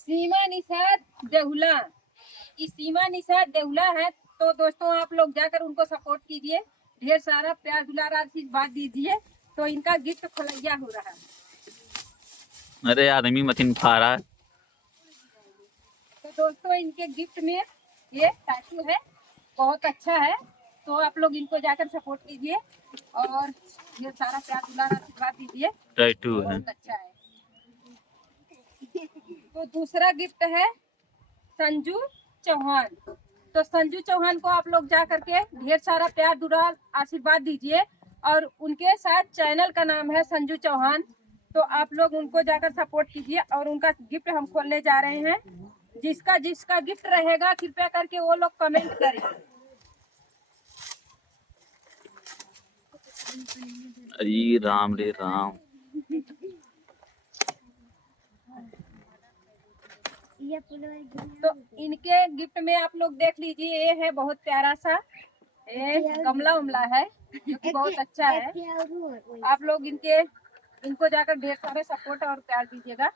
सीमा निषाद देहुला। ये सीमा निषाद देहुला है। तो दोस्तों आप लोग जाकर उनको सपोर्ट कीजिए, ढेर सारा प्यार दुलार आशीर्वाद दीजिए। तो इनका गिफ्ट खुलैया हो रहा है। अरे आदमी मतीन खा रहा है। तो दोस्तों इनके गिफ्ट में ये टैटू है, बहुत अच्छा है। तो आप लोग इनको जाकर सपोर्ट कीजिए और ढेर सारा प्यार दुलार आशीर्वाद दीजिए। टैटू है। बहुत अच्छा है। तो दूसरा गिफ्ट है संजू चौहान। तो संजू चौहान को आप लोग जा करके ढेर सारा प्यार दुलार आशीर्वाद दीजिए। और उनके साथ चैनल का नाम है संजू चौहान। तो आप लोग उनको जाकर सपोर्ट कीजिए और उनका गिफ्ट हम खोलने जा रहे हैं। जिसका जिसका गिफ्ट रहेगा कृपया करके वो लोग कमेंट करें। अरे राम रे राम। तो इनके गिफ्ट में आप लोग देख लीजिए, ये है बहुत प्यारा सा, ये गमला उमला है जो कि बहुत अच्छा है। आप लोग इनको जाकर ढेर सारे सपोर्ट और प्यार दीजिएगा।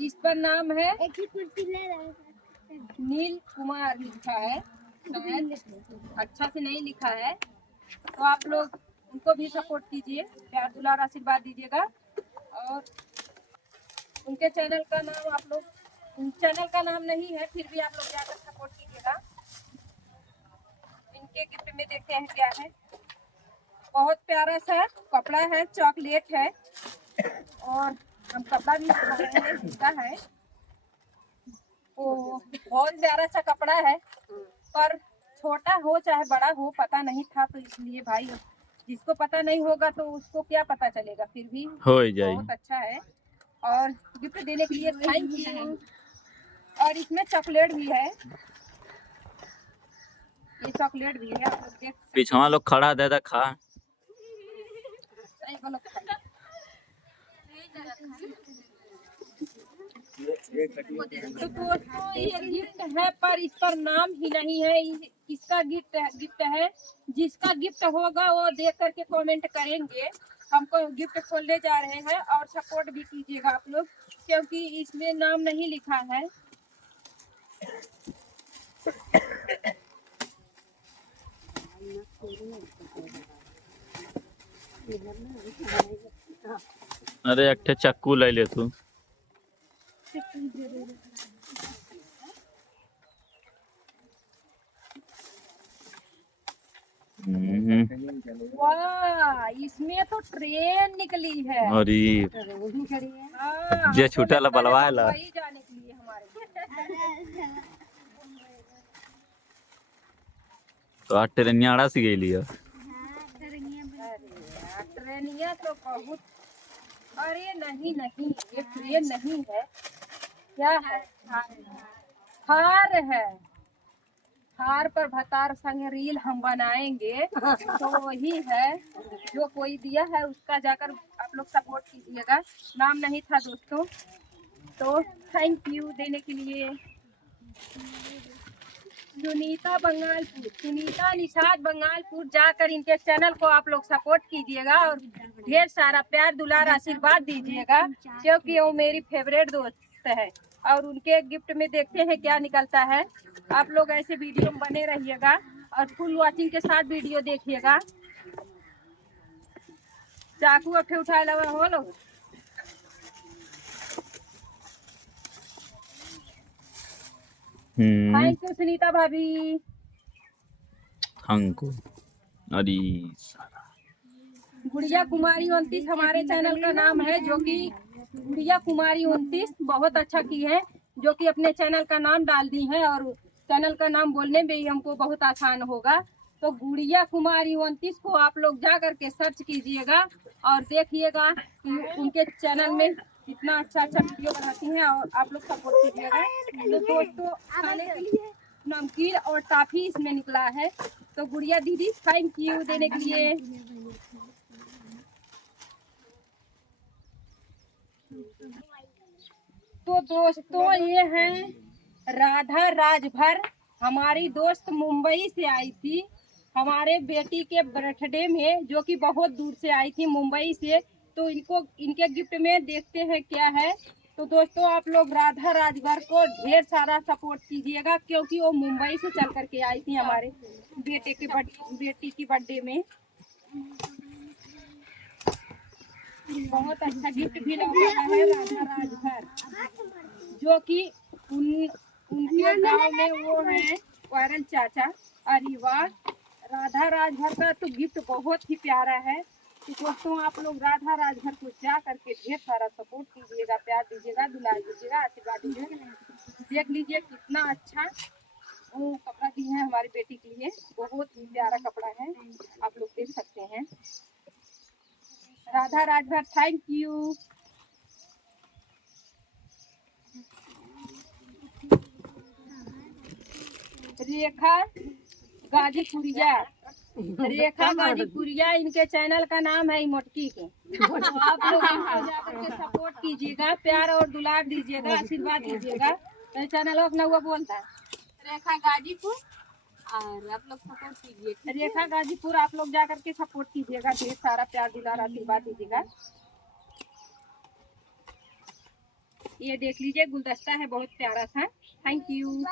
इस पर नाम है नील कुमार लिखा है, शायद अच्छा से नहीं लिखा है। तो आप लोग उनको भी सपोर्ट कीजिए, प्यार दुलार आशीर्वाद दीजिएगा। और उनके चैनल का नाम आप लोग, चैनल का नाम नहीं है फिर भी आप लोग जाकर सपोर्ट कीजिएगा। इनके गिफ्ट में देखते हैं क्या है। बहुत प्यारा सा कपड़ा है, चॉकलेट है और हम कपड़ा भी दिखा रहे हैं, जूता है। तो बहुत प्यारा सा कपड़ा है, पर छोटा हो चाहे बड़ा हो पता नहीं था। तो इसलिए भाई जिसको पता नहीं होगा तो उसको क्या पता चलेगा, फिर भी हो जाए। बहुत अच्छा है। और गिफ्ट देने के लिए थैंक यू। और इसमें चॉकलेट भी है, ये चॉकलेट भी है, आप लोग देख सकते पिछवा लोग खड़ा दे खा। हैं। तो दोस्तों ये गिफ्ट है पर इस पर नाम ही नहीं है। किसका गिफ्ट है, जिसका गिफ्ट होगा वो देख करके कमेंट करेंगे। हमको गिफ्ट खोलने जा रहे हैं और सपोर्ट भी कीजिएगा आप लोग, क्योंकि इसमें नाम नहीं लिखा है। अरे एक ठे चक्कू ले ले तू। वाह, इसमें तो ट्रेन निकली है। अरे हाँ, जे छूटा ला बलवाए ला। वही जाने के लिए हमारे तो आ ट्रेनियाड़ा से गई लिया। ट्रेनिया तो बहुत, अरे नहीं नहीं ये ट्रेन नहीं है, क्या है, थार है। थार पर भतार संग रील हम बनाएंगे, तो वही है जो कोई दिया है उसका जाकर आप लोग सपोर्ट कीजिएगा। नाम नहीं था दोस्तों, तो थैंक यू देने के लिए। सुनीता बंगालपुर, सुनीता निषाद बंगालपुर, जाकर इनके चैनल को आप लोग सपोर्ट कीजिएगा और ढेर सारा प्यार दुलार आशीर्वाद दीजिएगा, क्योंकि वो मेरी फेवरेट दोस्त है। और उनके गिफ्ट में देखते हैं क्या निकलता है। आप लोग ऐसे वीडियो में बने रहिएगा और फुल वॉचिंग के साथ वीडियो देखिएगा। चाकू अठे उठाए लगा हो लो। थैंक यू सुनीता भाभी। हमको अरे गुड़िया कुमारी 29 हमारे चैनल का नाम है, जो कि गुड़िया कुमारी 29 बहुत अच्छा की है, जो कि अपने चैनल का नाम डाल दी है और चैनल का नाम बोलने में ही हमको बहुत आसान होगा। तो गुड़िया कुमारी 29 को आप लोग जा करके सर्च कीजिएगा और देखिएगा कि उनके चैनल में कितना अच्छा अच्छा वीडियो बनाती हैं और आप लोग सपोर्ट कीजिएगा। तो दोस्तों खाने के लिए नमकीन और टॉफी इसमें निकला है। तो गुड़िया दीदी थैंक यू देने के लिए। तो दोस्तों ये हैं राधा राजभर, हमारी दोस्त मुंबई से आई थी हमारे बेटी के बर्थडे में, जो कि बहुत दूर से आई थी मुंबई से। तो इनको इनके गिफ्ट में देखते हैं क्या है। तो दोस्तों आप लोग राधा राजभर को ढेर सारा सपोर्ट कीजिएगा, क्योंकि वो मुंबई से चल करके आई थी हमारे बेटी की बर्थडे में। बहुत अच्छा गिफ्ट भी लगा है राधा राजभर, जो कि उनके गांव में वो है वायरल चाचा। अरे वाह, राधा राजभर का तो गिफ्ट बहुत ही प्यारा है। तो दोस्तों आप लोग राधा राजभर को जा करके ढेर सारा सपोर्ट कीजिएगा, प्यार दीजिएगा, दुलार दीजिएगा, आशीर्वाद दीजिएगा। देख लीजिए कितना अच्छा वो कपड़ा दिए हैं हमारी बेटी के लिए, बहुत ही प्यारा कपड़ा है, आप लोग देख सकते हैं। Radha Rajbhar thank you. रेखा गाजीपुरिया इनके चैनल का नाम है मोटकी के। तो आप लोग इनको जाकर के सपोर्ट कीजिएगा, प्यार और दुलार दीजिएगा, आशीर्वाद दीजिएगा। तो चैनल अपना हुआ बोलता है रेखा गाजीपुर, और आप लोग सपोर्ट कीजिए रेखा गाजीपुर। आप लोग जाकर के सपोर्ट कीजिएगा, ढेर सारा प्यार दुलार आशीर्वाद दीजिएगा। ये देख लीजिए गुलदस्ता है बहुत प्यारा सा, थैंक यू।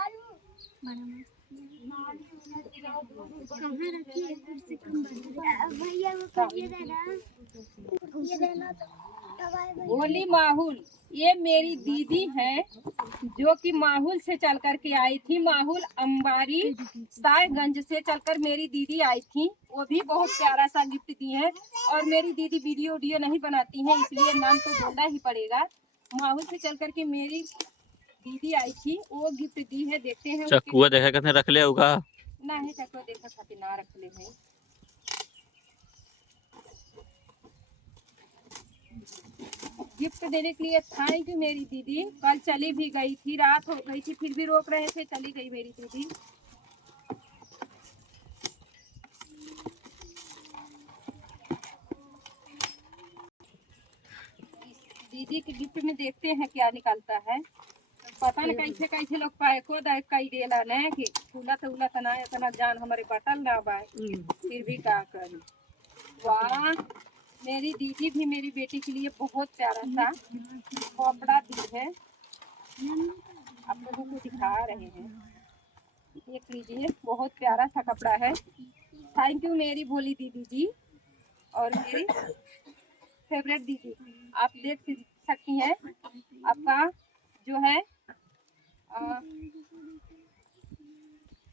होली माहौल, ये मेरी दीदी है जो कि माहौल से चल कर के आई थी। माहौल अंबारी सायगंज से चलकर मेरी दीदी आई थी, वो भी बहुत प्यारा सा गिफ्ट दी है। और मेरी दीदी वीडियो नहीं बनाती है, इसलिए नाम तो बोलना ही पड़ेगा। माहौल से चल कर के मेरी दीदी आई थी, वो गिफ्ट दी है। देखते हैं चक्कुआ देखा कथे रख ले होगा ना है, चक्कुआ देखा खातिर ना रख ले है। गिफ्ट देने के लिए थैंक यू मेरी दीदी। कल चली भी गई थी, रात हो गई थी, फिर भी रोक रहे थे, चली गई मेरी दीदी। दीदी के गिफ्ट में देखते हैं क्या निकलता है। पता न कैसे कैसे लोग पैको दे कई देला ने कि फूला तो ना इतना जान हमारे बटल ना बाय, फिर भी का करी। वाह, मेरी दीदी भी मेरी बेटी के लिए बहुत प्यारा सा कपड़ा दी है, आप लोगों को दिखा रहे हैं, देख लीजिए बहुत प्यारा सा कपड़ा है। थैंक यू मेरी भोली दीदी जी और मेरी फेवरेट दीदी। आप देख सकती हैं आपका जो है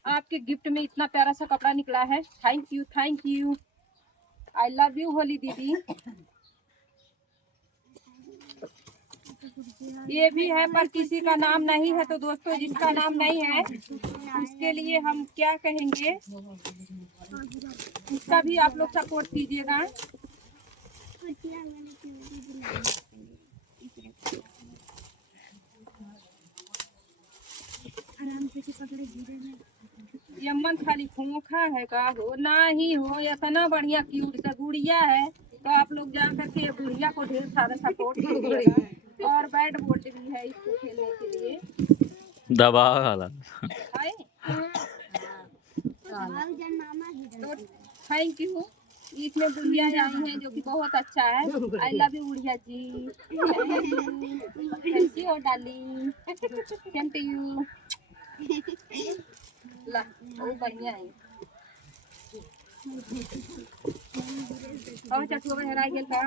आपके गिफ्ट में इतना प्यारा सा कपड़ा निकला है। Thank you, I love you Holi दीदी। ये भी है पर किसी का नाम नहीं है, तो दोस्तों जिसका नाम नहीं है उसके लिए हम क्या कहेंगे, उसका भी आप लोग सपोर्ट कीजिएगा। यमन खाली खोखा है का हो ना ही हो, इतना बढ़िया क्यूट सा गुड़िया है। तो आप लोग जा करके गुड़िया को ढेर सारा सपोर्ट कीजिएगा। और बैट बॉल भी है इसको खेलने के लिए, दबा वाला है। तो थैंक यू, इसमें गुड़िया आई है जो कि बहुत अच्छा है। आई love you Gudiya ji, thank you darling, same to you. ला वो बढ़िया है। और चटुआ में हरा गेल का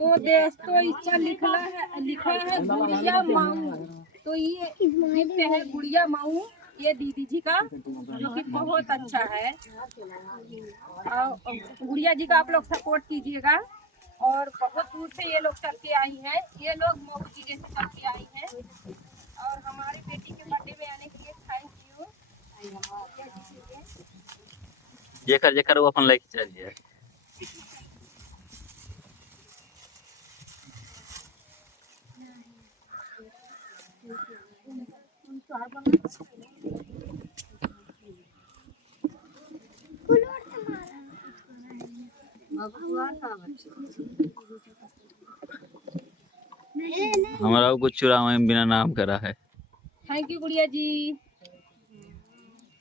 तो दोस्तों इस पर लिखा है गुड़िया माऊ। तो ये गिफ्ट है गुड़िया माऊ, ये दीदी जी का, जो कि बहुत अच्छा है। और गुड़िया जी का आप लोग सपोर्ट कीजिएगा। और बहुत दूर से ये लोग चल के आई हैं, ये लोग मऊ जिले से चल के आई हैं। और हमारी बेटी के बर्थडे में आने के लिए थैंक यू। जेकर वो अपन लेके चलिए। हमारा कुछ चुरा में बिना नाम करा है। थैंक यू गुड़िया जी।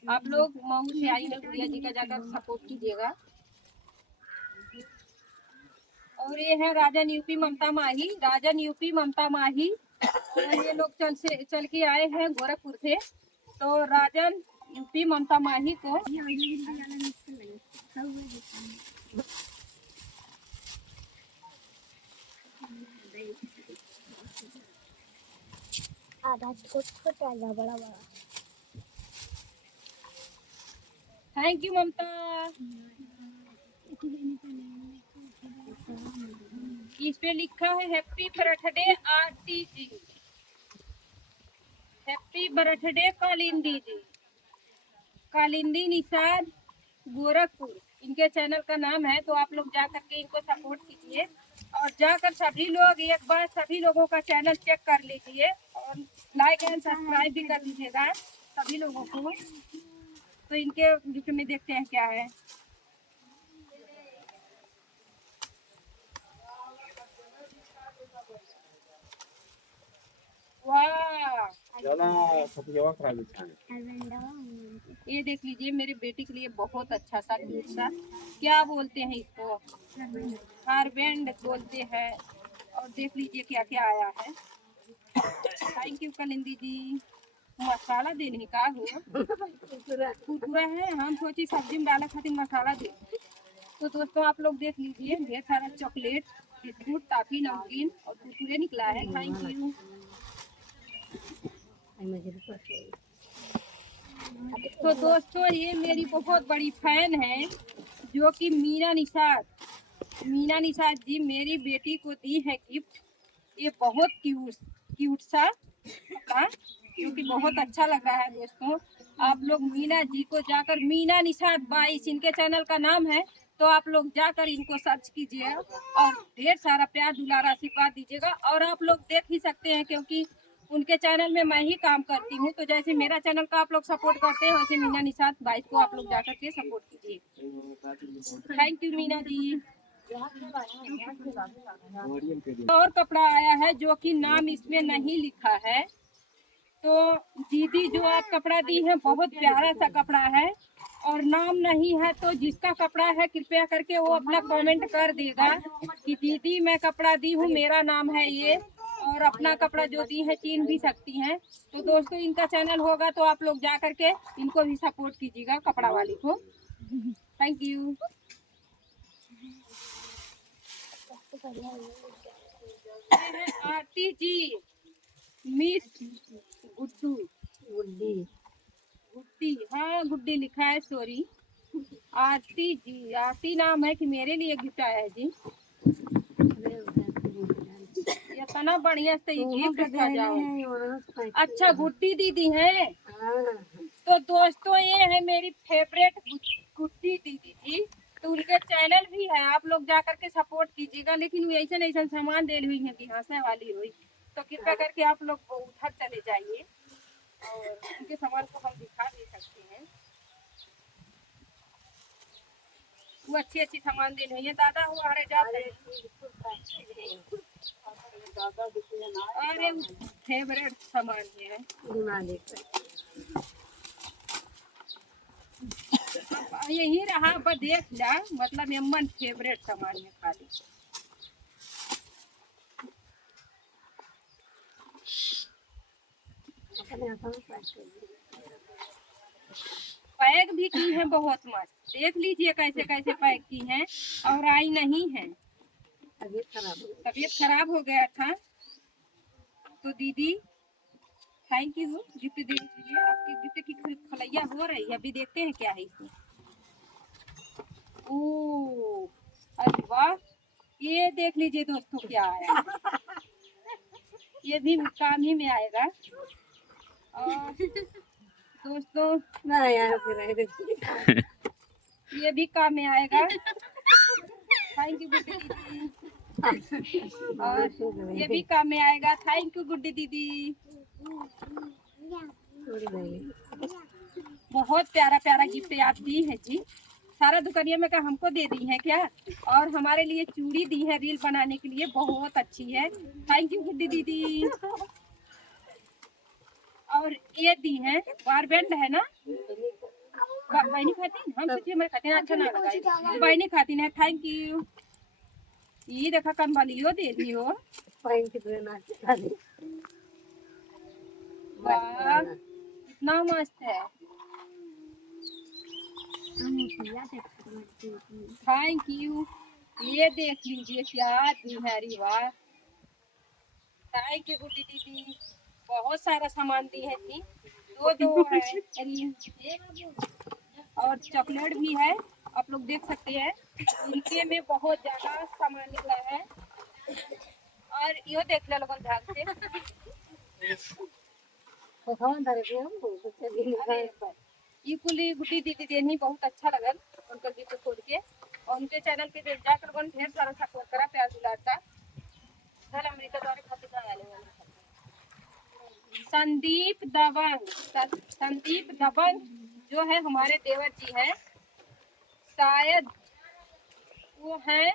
आप लोग मऊ से आई है गुड़िया जी का जाकर सपोर्ट कीजिएगा। और ये है राजन यूपी ममता माही, राजन यूपी ममता माही। और ये लोग चल के आए हैं गोरखपुर से। तो राजन यूपी ममता माही को आधा छोटा आधा बड़ा बड़ा। थैंक यू ममता। इस पे लिखा है हैप्पी बर्थडे आरती जी, हैप्पी बर्थडे कालिंदी जी, कालिंदी निषाद गोरखपुर इनके चैनल का नाम है। तो आप लोग जा करके इनको सपोर्ट कीजिए और जाकर सभी लोग एक बार सभी लोगों का चैनल चेक कर लीजिए और लाइक एंड सब्सक्राइब भी कर दीजिएगा सभी लोगों को। तो इनके गिफ्ट में देखते हैं क्या है। वाह, ये देख लीजिए मेरे बेटी के लिए बहुत अच्छा सा गिफ्ट सा, क्या बोलते हैं इसको, हारबैंड बोलते हैं। और देख लीजिए क्या क्या आया है। थैंक यू कलिंदी जी। मसाला देने का हुआ कुरकुरा है, हम सोची सब्जी में डाला खातिर मसाला दे। तो दोस्तों आप लोग देख लीजिए ढेर सारा चॉकलेट, बिस्कुट, टॉफी, नमकीन और कुरकुरे निकला है। Thank you. तो दोस्तों ये मेरी बहुत बड़ी फैन है जो कि मीना निषाद जी मेरी बेटी को दी है गिफ्ट। ये बहुत क्यूट सा था क्योंकि बहुत अच्छा लगा है। दोस्तों आप लोग मीना जी को जाकर, मीना निषाद 22 इनके चैनल का नाम है, तो आप लोग जाकर इनको सर्च कीजिए और ढेर सारा प्यार दुलारा आशीर्वाद दीजिएगा। और आप लोग देख ही सकते हैं क्योंकि उनके चैनल में मैं ही काम करती हूँ। तो जैसे मेरा चैनल का आप लोग सपोर्ट करते हैं वैसे मीना निषाद 22 को आप लोग जाकर के सपोर्ट कीजिए। Thank you Meena ji. और कपड़ा आया है जो कि नाम इसमें नहीं लिखा है। तो दीदी जो आप कपड़ा दी है बहुत प्यारा सा कपड़ा है और नाम नहीं है। तो जिसका कपड़ा है कृपया करके वो अपना कमेंट कर देगा कि दीदी मैं कपड़ा दी हूँ, मेरा नाम है ये, और अपना कपड़ा जो दी है चीन भी सकती हैं। तो दोस्तों इनका चैनल होगा तो आप लोग जा करके इनको भी सपोर्ट कीजिएगा, कपड़ा वाली को। Thank you. Aarti ji miss Guddi, हाँ गुड्डी लिखा है, सॉरी। आरती जी, आरती नाम है कि मेरे लिए गिफ्ट आया है जी। इतना बढ़िया से गिफ्ट सजाओ। अच्छा गुड्डी दीदी है। तो दोस्तों ये है मेरी फेवरेट गुड्डी दीदी जी। तो उनके चैनल भी है, आप लोग जाकर के सपोर्ट कीजिएगा। लेकिन वो ऐसा सामान दे हुई है कि हंसने वाली हुई, तो कृपया करके आप लोग उधर चले जाइए और उनके सामान को हम दिखा दे सकते हैं। वो अच्छी सामान दे रही है। दादा वो आ रहे जाते हैं, अरे फेवरेट सामान है। यही रहा पर देख जा, मतलब यमन फेवरेट सामान है खाली। पैक भी की है बहुत मस्त, देख लीजिए कैसे कैसे पैक की हैं और आई नहीं है। तबीयत खराब हो गया था। तो दीदी थैंक यू गिफ्ट दे दीजिए। आपकी गिफ्ट की खलैया हो रही है, अभी देखते हैं क्या है इसमें। ओह अरे वाह, ये देख लीजिए दोस्तों क्या आया। ये भी काम ही में आएगा। और दोस्तों ये भी काम में आएगा। थैंक यू गुड्डी दीदी। और ये भी काम में आएगा। थैंक यू गुड्डी दीदी। बहुत प्यारा प्यारा गिफ्ट आप दी है जी। सारा दुकानिया में का हमको दे दी है क्या? और हमारे लिए चूड़ी दी है रील बनाने के लिए, बहुत अच्छी है। थैंक यू गुड्डी दीदी। और ये दी है बार बैंड है ना, बहनी खाती हम सोचिए हमारे खाते हैं अच्छा ना लगा बहनी खाती है। Thank you. ये देखा कंबलियो दे दी हो। वाह कितना मस्त है। Thank you. ये देख लीजिए क्या दी है। अरे वाह थैंक यू गुड्डी दीदी। बहुत सारा सामान दी है जी। दो है अरे और चॉकलेट भी है। आप लोग देख सकते हैं इनके में बहुत ज्यादा सामान निकला है। और यो देख लो लोगों ध्यान से। ये कुली गुड्डी दीदी देनी बहुत अच्छा लगल उनका गिफ्ट खोल के। और उनके चैनल पे जाकर ढेर सारा सपोर्ट करा प्यार दुलारता। अमृता द्वारा खाते आने संदीप दबंग। संदीप दबंग जो है हमारे देवर जी है। शायद वो है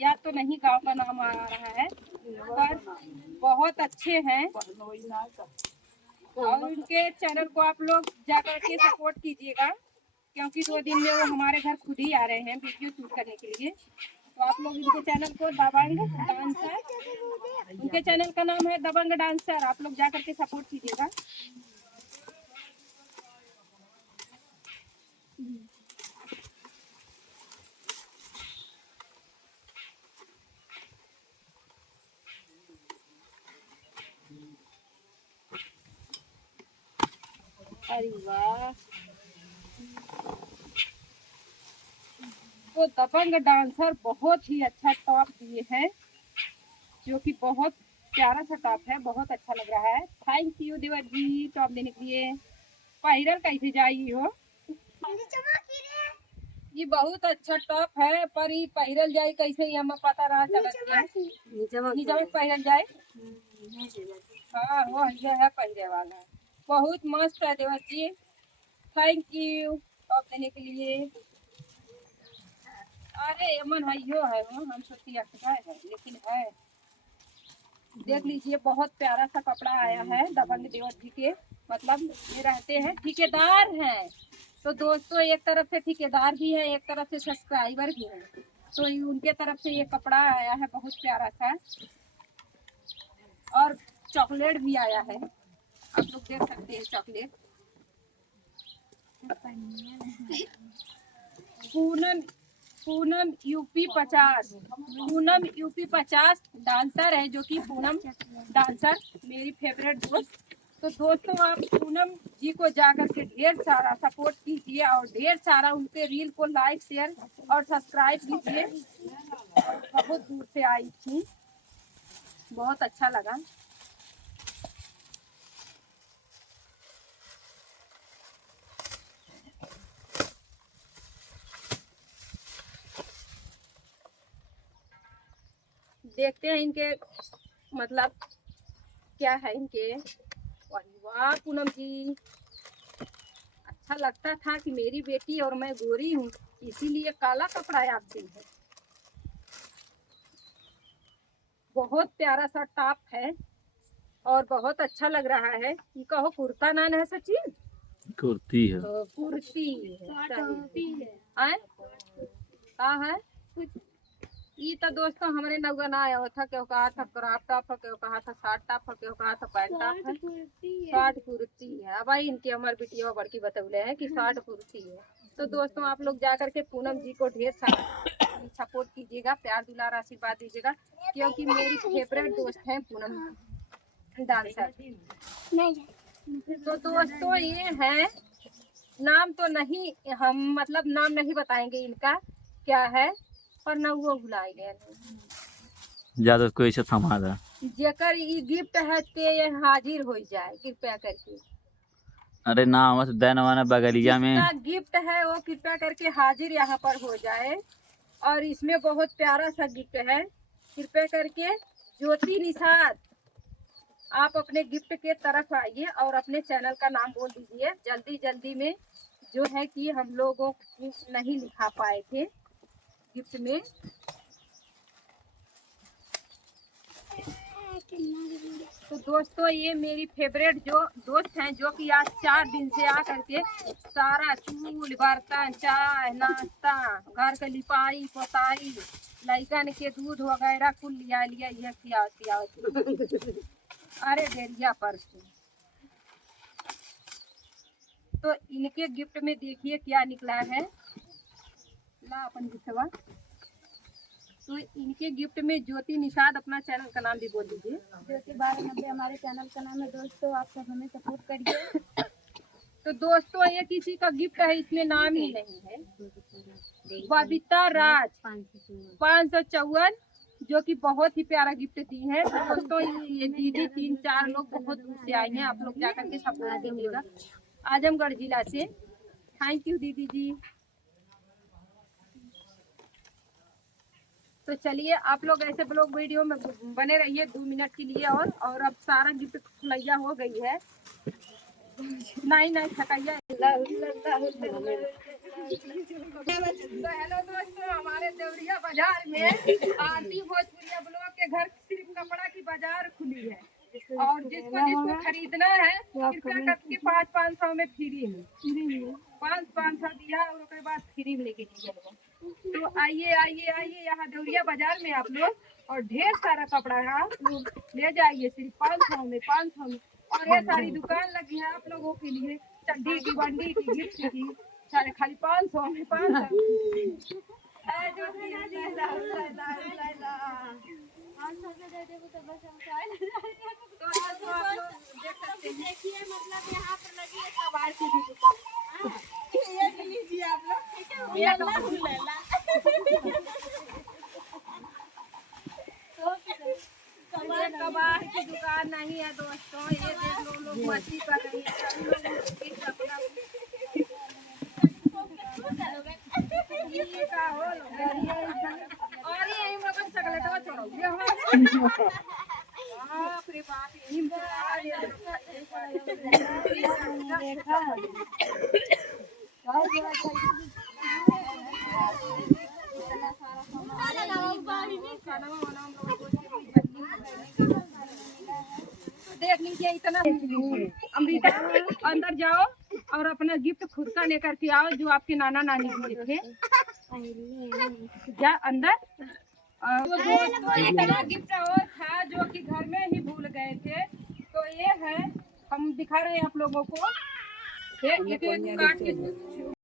या तो नहीं गांव का नाम आ रहा है पर बहुत अच्छे हैं। और उनके चैनल को आप लोग जाकर के सपोर्ट कीजिएगा क्योंकि 2 दिन में वो हमारे घर खुद ही आ रहे हैं वीडियो शूट करने के लिए। तो आप लोग इनके चैनल को दबंग डांसर, उनके चैनल का नाम है दबंग डांसर। आप लोग जाकर के सपोर्ट कीजिएगा। अरे वाह तो दबंग डांसर बहुत ही अच्छा टॉप दिए हैं जो कि बहुत प्यारा सा टॉप है। बहुत अच्छा लग रहा है। थैंक यू देवर जी टॉप देने के लिए। पहिरल कैसे जाई हो। ये बहुत अच्छा टॉप है पर ये पहिरल जाए कैसे ये हमें पता रहा चलत नीचे पहिरल जाए। हाँ वो ये है पहिरे वाला। बहुत मस्त है देवर जी। थैंक यू टॉप देने के लिए। अरे अमन है यो है वो हम सोची है लेकिन है। देख लीजिए बहुत प्यारा सा कपड़ा आया है दबंग देवर जी के। मतलब ये रहते हैं ठेकेदार हैं। तो दोस्तों एक तरफ से ठेकेदार भी है एक तरफ से सब्सक्राइबर भी है। तो उनके तरफ से ये कपड़ा आया है बहुत प्यारा सा। और चॉकलेट भी आया है आप लोग देख सकते हैं chocolate. Poonam UP 50 Poonam UP 50 dancer है जो कि पूनम डांसर मेरी फेवरेट दोस्त। तो दोस्तों आप पूनम जी को जाकर के ढेर सारा सपोर्ट कीजिए और ढेर सारा उनके रील को लाइक शेयर और सब्सक्राइब कीजिए। बहुत दूर से आई थी बहुत अच्छा लगा। देखते हैं इनके मतलब क्या है इनके। वाह पूनम जी अच्छा लगता था कि मेरी बेटी और मैं गोरी हूँ इसीलिए काला कपड़ा आप दी है। बहुत प्यारा सा टॉप है और बहुत अच्छा लग रहा है। ये कहो कुर्ता नान है सचिन कुर्ती है। कुर्ती है का है। ये तो दोस्तों हमारे नौगा ना आया था क्यों कहा था क्रॉप टॉप है क्यों कहा था शॉर्ट टॉप है क्यों कहा था पैंट टॉप है। शॉर्ट कुर्ती है भाई इनकी हमारी बिटिया बड़की बतौले है कि शॉर्ट कुर्ती है। तो दोस्तों आप लोग जाकर के पूनम जी को ढेर सारा सपोर्ट कीजिएगा प्यार दुलार आशीर्वाद दीजिएगा क्योंकि मेरी फेवरेट दोस्त है पूनम डांसर। तो दोस्तों ये है नाम तो नहीं हम मतलब नाम नहीं बताएंगे इनका क्या है पर न वो भुलाए गए ज्यादा कोई से थमा दा जेकर ये गिफ्ट है ते ये हाजिर हो जाए कृपया करके। अरे ना मत देना बगलिया में जिसका गिफ्ट है वो कृपया करके हाजिर यहाँ पर हो जाए। और इसमें बहुत प्यारा सा गिफ्ट है कृपया करके ज्योति निषाद आप अपने गिफ्ट के तरफ आइए और अपने चैनल का नाम बोल दीजिए। जल्दी जल्दी में जो है कि हम लोगों को नहीं लिखा पाए थे गिफ्ट में। तो दोस्तों ये मेरी फेवरेट जो दोस्त हैं, जो कि आज 4 दिन से आ करके सारा चूल बर्तन चाय नाश्ता घर का लिपाई पोताई लइकन के दूध वगैरह कुल लिया ये खिया अरे डेरिया परसों। तो इनके गिफ्ट में देखिए क्या निकला है। ला अपन गिफ्टवा। तो इनके गिफ्ट में ज्योति निषाद, अपना चैनल का नाम भी बोल दीजिए। ज्योति 1290 हमारे चैनल का नाम है। दोस्तों आप सब हमें सपोर्ट करिए। तो दोस्तों ये किसी का गिफ्ट है, इसमें नाम ही नहीं है। बबीता राज 554 जो कि बहुत ही प्यारा गिफ्ट दी है। तो दोस्तों ये दीदी 3-4 लोग बहुत दूर से आई हैं, आप लोग जाकर के सपोर्ट कीजिएगा। आजमगढ़ जिला से। थैंक यू दीदी जी। तो चलिए आप लोग ऐसे ब्लॉग वीडियो में बने रहिए 2 मिनट के लिए। और अब सारा गिफ्ट खुलैया हो गई है। नहीं थकैया। तो हेलो दोस्तों, हमारे देवरिया बाजार में आरती भोजपुरिया ब्लॉग के घर सिर्फ कपड़ा की बाजार खुली है। और जिसको खरीदना है कृपया करके 500 में फ्री में 500 दिया और उसके बाद फ्री में लेके जाइएगा। तो आइए यहाँ देवरिया बाजार में आप लोग, और ढेर सारा कपड़ा है, आप लोग ले जाइए सिर्फ 500 में। और ये सारी दुकान लगी है आप लोगों के लिए, चड्डी की बंडी की गिफ्ट की, सारे खाली 500 में 500। देखिए मतलब यहाँ पर लगी है सवार की भी दुकान। ये भी लीजिए आप लोग। ये कबाड़ की दुकान नहीं है दोस्तों, ये देख लो लोग मस्ती कर रही है। और ये चॉकलेट चढ़ाओ बाप रे बाप। देख लीजिए इतना। अमृता अंदर जाओ और अपना गिफ्ट खुद का लेकर के आओ जो आपके नाना नानी दिए थे। जा अंदर। तो दोस्तों इतना गिफ्ट और था जो कि घर में ही भूल गए थे। तो ये है, हम दिखा रहे हैं आप लोगों को। एक काट के